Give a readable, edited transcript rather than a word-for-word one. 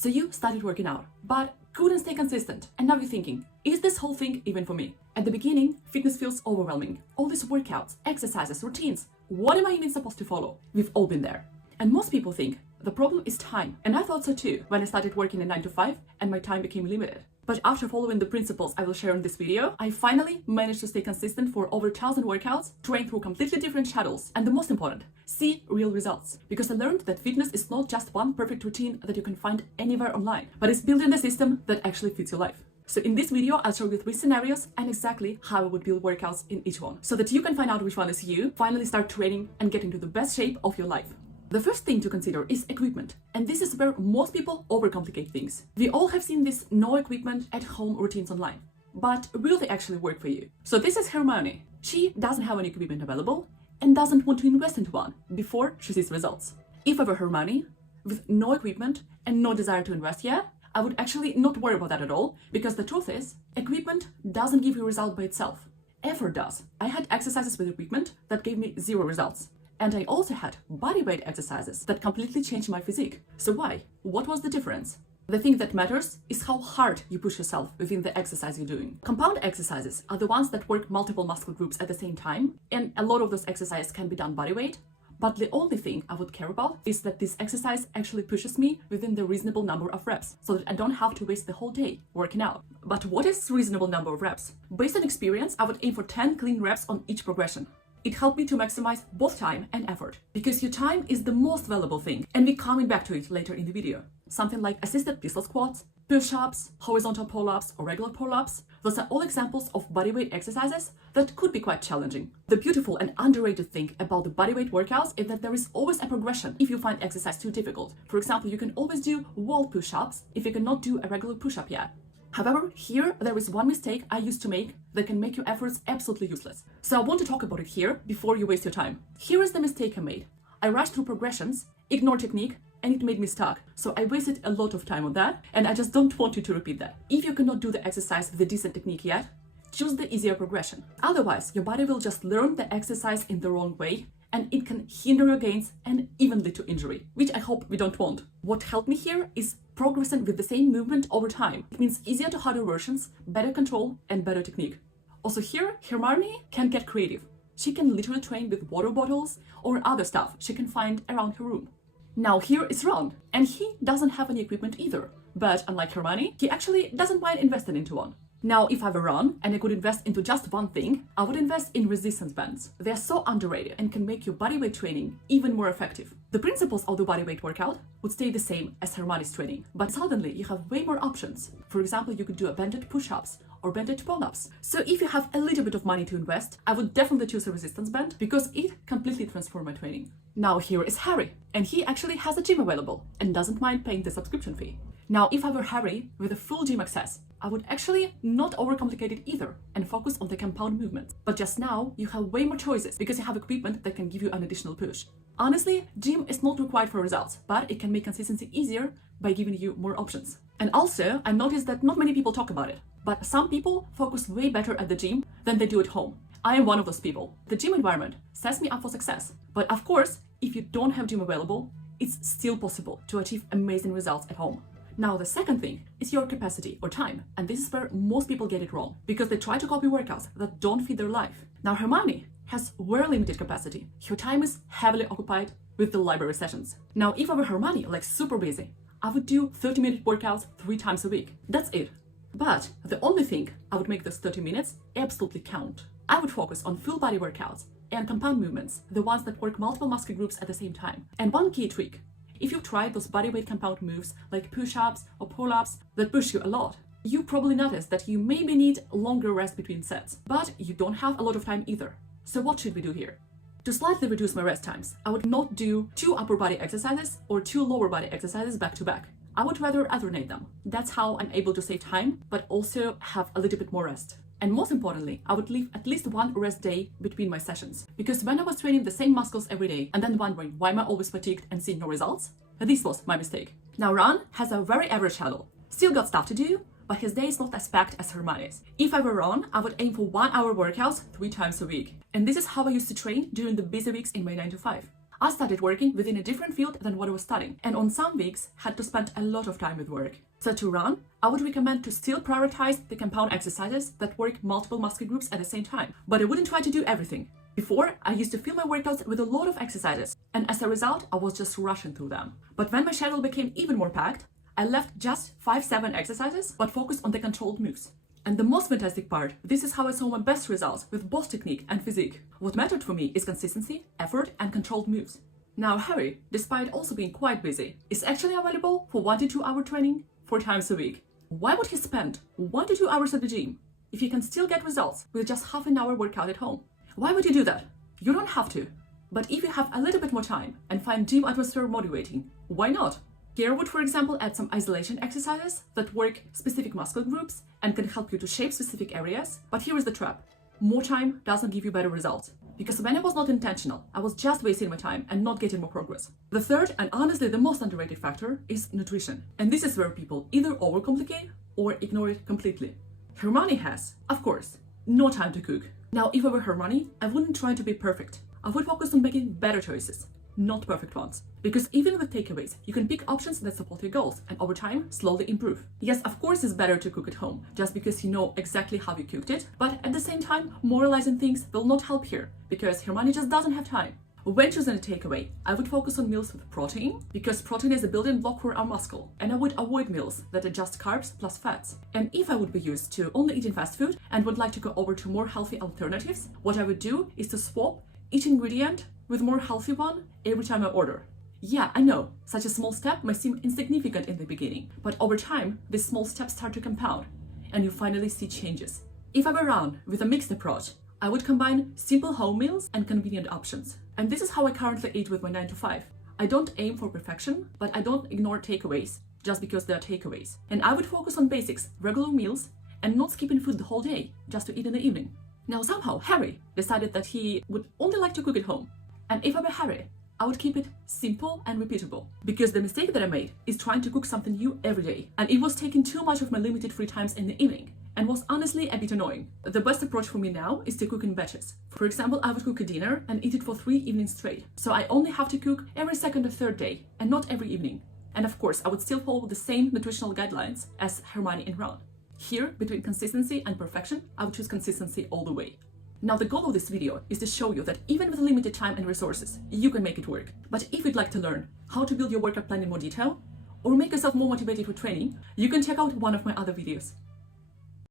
So you started working out, but couldn't stay consistent. And now you're thinking, is this whole thing even for me? At the beginning, fitness feels overwhelming. All these workouts, exercises, routines. What am I even supposed to follow? We've all been there. And most people think the problem is time. And I thought so too when I started working a 9 to 5 and my time became limited. But after following the principles I will share in this video, I finally managed to stay consistent for over 1,000 workouts, train through completely different channels, and the most important, see real results. Because I learned that fitness is not just one perfect routine that you can find anywhere online, but it's building a system that actually fits your life. So in this video, I'll show you 3 scenarios and exactly how I would build workouts in each one, so that you can find out which one is you, finally start training and get into the best shape of your life. The first thing to consider is equipment, and this is where most people overcomplicate things. We all have seen this no equipment at home routines online, but will they actually work for you? So this is Hermione. She doesn't have any equipment available and doesn't want to invest into one before she sees results. If I were Hermione, with no equipment and no desire to invest yet, I would actually not worry about that at all, because the truth is, equipment doesn't give you a result by itself. Effort does. I had exercises with equipment that gave me 0 results. And I also had bodyweight exercises that completely changed my physique. So why? What was the difference? The thing that matters is how hard you push yourself within the exercise you're doing. Compound exercises are the ones that work multiple muscle groups at the same time, and a lot of those exercises can be done bodyweight. But the only thing I would care about is that this exercise actually pushes me within the reasonable number of reps, so that I don't have to waste the whole day working out. But what is reasonable number of reps? Based on experience, I would aim for 10 clean reps on each progression. It helped me to maximize both time and effort, because your time is the most valuable thing, and we're coming back to it later in the video. Something like assisted pistol squats, push-ups, horizontal pull-ups, or regular pull-ups, those are all examples of bodyweight exercises that could be quite challenging. The beautiful and underrated thing about the bodyweight workouts is that there is always a progression if you find exercise too difficult. For example, you can always do wall push-ups if you cannot do a regular push-up yet. However, here there is one mistake I used to make that can make your efforts absolutely useless. So I want to talk about it here before you waste your time. Here is the mistake I made. I rushed through progressions, ignored technique, and it made me stuck. So I wasted a lot of time on that, and I just don't want you to repeat that. If you cannot do the exercise with a decent technique yet, choose the easier progression. Otherwise, your body will just learn the exercise in the wrong way, and it can hinder your gains and even lead to injury, which I hope we don't want. What helped me here is progressing with the same movement over time. It means easier to harder versions, better control, and better technique. Also here, Hermione can get creative. She can literally train with water bottles or other stuff she can find around her room. Now here is Ron, and he doesn't have any equipment either. But unlike Hermione, he actually doesn't mind investing into one. Now, if I were Ron and I could invest into just one thing, I would invest in resistance bands. They are so underrated and can make your bodyweight training even more effective. The principles of the bodyweight workout would stay the same as Hermione's training, but suddenly you have way more options. For example, you could do a banded push-ups or banded pull-ups. So if you have a little bit of money to invest, I would definitely choose a resistance band because it completely transformed my training. Now here is Harry, and he actually has a gym available and doesn't mind paying the subscription fee. Now, if I were Harry with a full gym access, I would actually not overcomplicate it either and focus on the compound movements. But just now, you have way more choices because you have equipment that can give you an additional push. Honestly, gym is not required for results, but it can make consistency easier by giving you more options. And also, I noticed that not many people talk about it, but some people focus way better at the gym than they do at home. I am one of those people. The gym environment sets me up for success. But of course, if you don't have gym available, it's still possible to achieve amazing results at home. Now, the second thing is your capacity or time. And this is where most people get it wrong because they try to copy workouts that don't fit their life. Now, Hermione has very limited capacity. Her time is heavily occupied with the library sessions. Now, if I were Hermione, like super busy, I would do 30-minute workouts 3 times a week. That's it. But the only thing I would make those 30 minutes absolutely count. I would focus on full body workouts and compound movements, the ones that work multiple muscle groups at the same time. And one key trick. If you've tried those bodyweight compound moves like push-ups or pull-ups that push you a lot, you probably noticed that you maybe need longer rest between sets, but you don't have a lot of time either. So what should we do here? To slightly reduce my rest times, I would not do 2 upper body exercises or 2 lower body exercises back to back. I would rather alternate them. That's how I'm able to save time, but also have a little bit more rest. And most importantly, I would leave at least 1 rest day between my sessions. Because when I was training the same muscles every day and then wondering why am I always fatigued and seeing no results, this was my mistake. Now Ron has a very average schedule. Still got stuff to do, but his day is not as packed as Hermione's. If I were Ron, I would aim for 1 hour workouts 3 times a week. And this is how I used to train during the busy weeks in my 9 to 5. I started working within a different field than what I was studying, and on some weeks had to spend a lot of time with work. So to run, I would recommend to still prioritize the compound exercises that work multiple muscle groups at the same time. But I wouldn't try to do everything. Before, I used to fill my workouts with a lot of exercises, and as a result, I was just rushing through them. But when my schedule became even more packed, I left just 5-7 exercises, but focused on the controlled moves. And the most fantastic part, this is how I saw my best results with both technique and physique. What mattered for me is consistency, effort, and controlled moves. Now Harry, despite also being quite busy, is actually available for 1 to 2 hour training 4 times a week. Why would he spend 1 to 2 hours at the gym if he can still get results with just half an hour workout at home? Why would you do that? You don't have to. But if you have a little bit more time and find gym atmosphere motivating, why not? Here I would, for example, add some isolation exercises that work specific muscle groups and can help you to shape specific areas. But here is the trap. More time doesn't give you better results. Because when I was not intentional, I was just wasting my time and not getting more progress. The third, and honestly the most underrated factor, is nutrition. And this is where people either overcomplicate or ignore it completely. Hermione has, of course, no time to cook. Now, if I were Hermione, I wouldn't try to be perfect. I would focus on making better choices, not perfect ones. Because even with takeaways, you can pick options that support your goals and over time slowly improve. Yes, of course it's better to cook at home, just because you know exactly how you cooked it, but at the same time, moralizing things will not help here, because Hermione just doesn't have time. When choosing a takeaway, I would focus on meals with protein, because protein is a building block for our muscle, and I would avoid meals that are just carbs plus fats. And if I would be used to only eating fast food and would like to go over to more healthy alternatives, what I would do is to swap each ingredient with more healthy one every time I order. Yeah, I know, such a small step might seem insignificant in the beginning, but over time, these small steps start to compound, and you finally see changes. If I were around with a mixed approach, I would combine simple home meals and convenient options. And this is how I currently eat with my 9 to 5. I don't aim for perfection, but I don't ignore takeaways just because they are takeaways. And I would focus on basics, regular meals, and not skipping food the whole day just to eat in the evening. Now somehow Harry decided that he would only like to cook at home. And if I were Harry, I would keep it simple and repeatable. Because the mistake that I made is trying to cook something new every day. And it was taking too much of my limited free times in the evening. And was honestly a bit annoying. The best approach for me now is to cook in batches. For example, I would cook a dinner and eat it for 3 evenings straight. So I only have to cook every second or third day, and not every evening. And of course, I would still follow the same nutritional guidelines as Hermione and Ron. Here, between consistency and perfection, I would choose consistency all the way. Now the goal of this video is to show you that even with limited time and resources, you can make it work. But if you'd like to learn how to build your workout plan in more detail, or make yourself more motivated for training, you can check out one of my other videos.